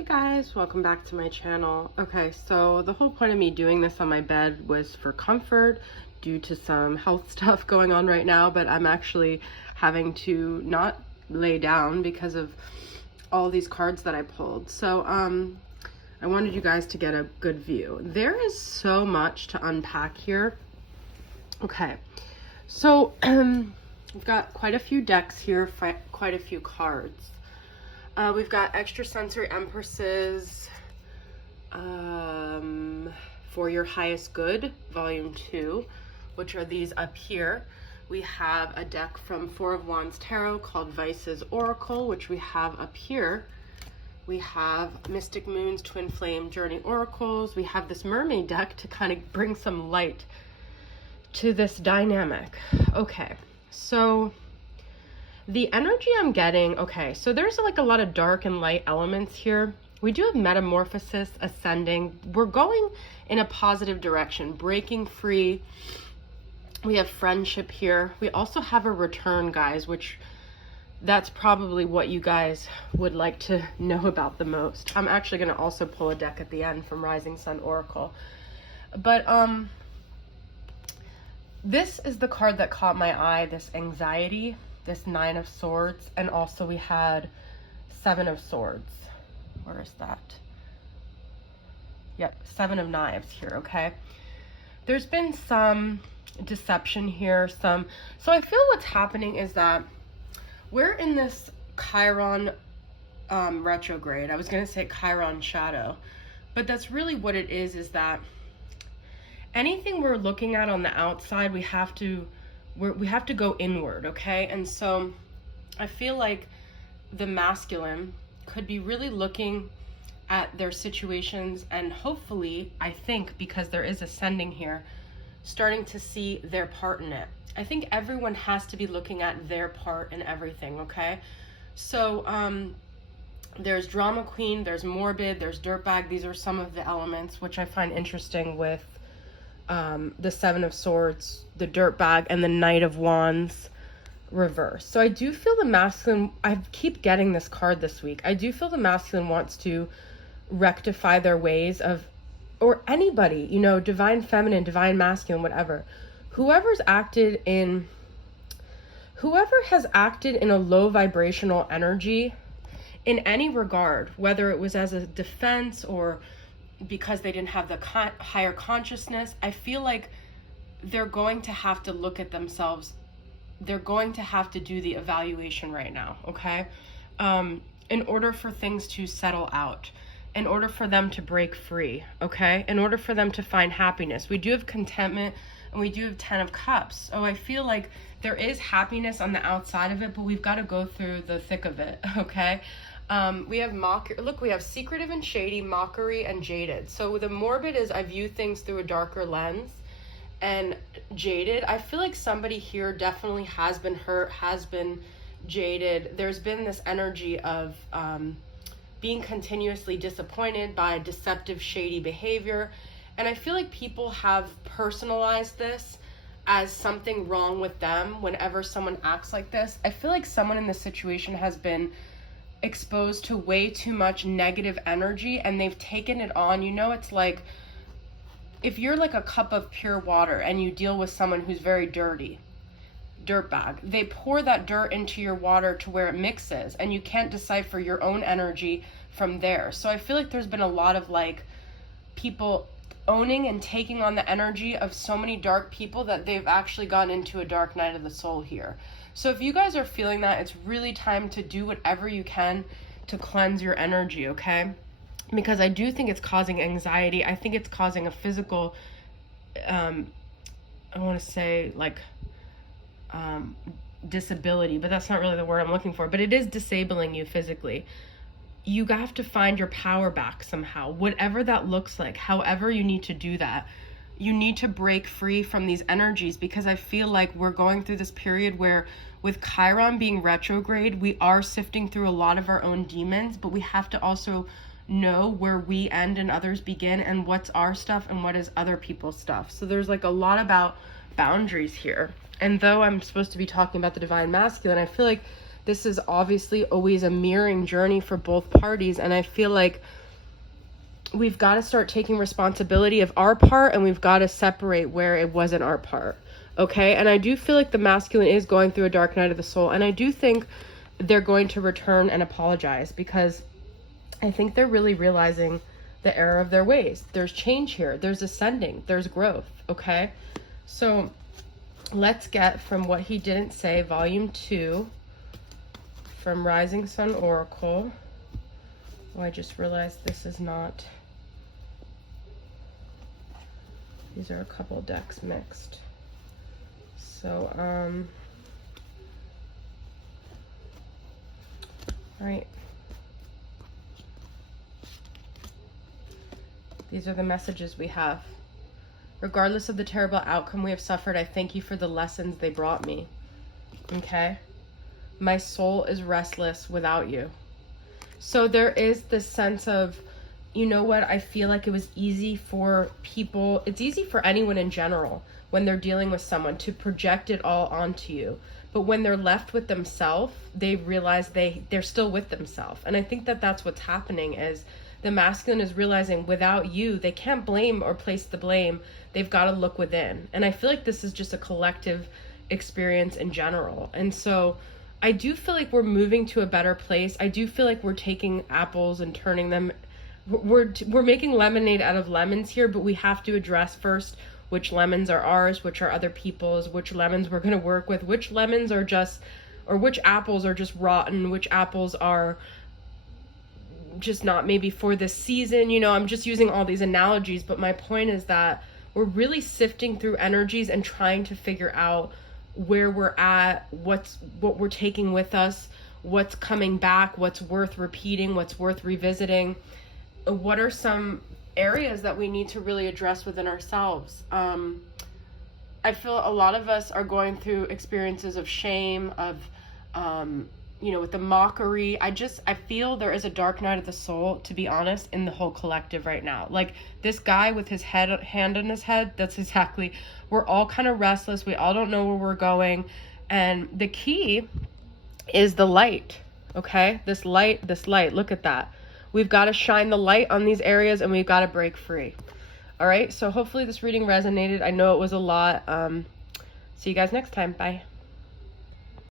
Hey guys, welcome back to my channel. Okay, so the whole point of me doing this on my bed was for comfort due to some health stuff going on right now, but I'm actually having to not lay down because of all these cards that I pulled. So I wanted you guys to get a good view. There is so much to unpack here. Okay, so we've got quite a few decks here, quite a few cards. We've got Extrasensory Empresses, For Your Highest Good, Volume 2, which are these up here. We have a deck from Four of Wands Tarot called Vice's Oracle, which we have up here. We have Mystic Moon's Twin Flame Journey Oracles. We have this mermaid deck to kind of bring some light to this dynamic. Okay, so the energy I'm getting, okay, so there's like a lot of dark and light elements here. We do have metamorphosis, ascending. We're going in a positive direction, breaking free. We have friendship here. We also have a return, guys, which that's probably what you guys would like to know about the most. I'm actually going to also pull a deck at the end from Rising Sun Oracle. But this is the card that caught my eye, this anxiety. This Nine of Swords, and also we had Seven of Swords. Where is that? Yep, Seven of Knives here, okay? There's been some deception here, so I feel what's happening is that we're in this Chiron retrograde. I was going to say Chiron shadow, but that's really what it is that anything we're looking at on the outside, we have to go inward, okay? And so I feel like the masculine could be really looking at their situations and hopefully, I think, because there is ascending here, starting to see their part in it. I think everyone has to be looking at their part in everything, okay? So there's drama queen, there's morbid, there's dirtbag. These are some of the elements which I find interesting with the Seven of Swords, the Dirtbag, and the Knight of Wands reverse. So I do feel the masculine, I keep getting this card this week, I do feel the masculine wants to rectify their ways of, or anybody, you know, divine feminine, divine masculine, whatever. Whoever has acted in a low vibrational energy in any regard, whether it was as a defense or because they didn't have the higher consciousness, I feel like they're going to have to look at themselves. They're going to have to do the evaluation right now, okay? In order for things to settle out, in order for them to break free, okay? In order for them to find happiness. We do have contentment and we do have 10 of Cups. Oh, I feel like there is happiness on the outside of it, but we've got to go through the thick of it, okay? We have we have secretive and shady, mockery, and jaded. So the morbid is I view things through a darker lens, and jaded, I feel like somebody here definitely has been hurt, has been jaded. There's been this energy of being continuously disappointed by deceptive, shady behavior. And I feel like people have personalized this as something wrong with them whenever someone acts like this. I feel like someone in this situation has been exposed to way too much negative energy and they've taken it on. You know, it's like if you're like a cup of pure water and you deal with someone who's very dirty, dirtbag, they pour that dirt into your water to where it mixes and you can't decipher your own energy from there. So I feel like there's been a lot of like people owning and taking on the energy of so many dark people that they've actually gone into a dark night of the soul here. So if you guys are feeling that, it's really time to do whatever you can to cleanse your energy, okay? Because I do think it's causing anxiety. I think it's causing a physical, I want to say like disability, but that's not really the word I'm looking for. But it is disabling you physically. You have to find your power back somehow, whatever that looks like, however you need to do that. You need to break free from these energies because I feel like we're going through this period where with Chiron being retrograde, we are sifting through a lot of our own demons, but we have to also know where we end and others begin and what's our stuff and what is other people's stuff. So there's like a lot about boundaries here. And though I'm supposed to be talking about the divine masculine, I feel like this is obviously always a mirroring journey for both parties. And I feel like we've got to start taking responsibility of our part, and we've got to separate where it wasn't our part. Okay. And I do feel like the masculine is going through a dark night of the soul. And I do think they're going to return and apologize, because I think they're really realizing the error of their ways. There's change here. There's ascending. There's growth. Okay. So let's get from what he didn't say, volume 2, from Rising Sun Oracle. Oh, I just realized this is not, these are a couple decks mixed. So, all right. These are the messages we have. Regardless of the terrible outcome we have suffered, I thank you for the lessons they brought me. Okay? My soul is restless without you. So there is this sense of, you know what, I feel like it was easy for people, it's easy for anyone in general when they're dealing with someone to project it all onto you. But when they're left with themselves, they realize they're still with themselves. And I think that that's what's happening, is the masculine is realizing without you, they can't blame or place the blame. They've got to look within. And I feel like this is just a collective experience in general. And so I do feel like we're moving to a better place. I do feel like we're taking apples and turning them, we're making lemonade out of lemons here, but we have to address first which lemons are ours, which are other people's, which lemons we're going to work with, which lemons are just, or which apples are just rotten, which apples are just not maybe for this season. You know, I'm just using all these analogies, but my point is that we're really sifting through energies and trying to figure out where we're at, what we're taking with us, what's coming back, what's worth repeating, what's worth revisiting, what are some areas that we need to really address within ourselves. I feel a lot of us are going through experiences of shame, of you know, with the mockery. I feel there is a dark night of the soul, to be honest, in the whole collective right now. Like this guy with his hand on his head, that's exactly, we're all kind of restless. We all don't know where we're going. And the key is the light. Okay. This light, look at that. We've got to shine the light on these areas, and we've got to break free. All right. So hopefully this reading resonated. I know it was a lot. See you guys next time. Bye.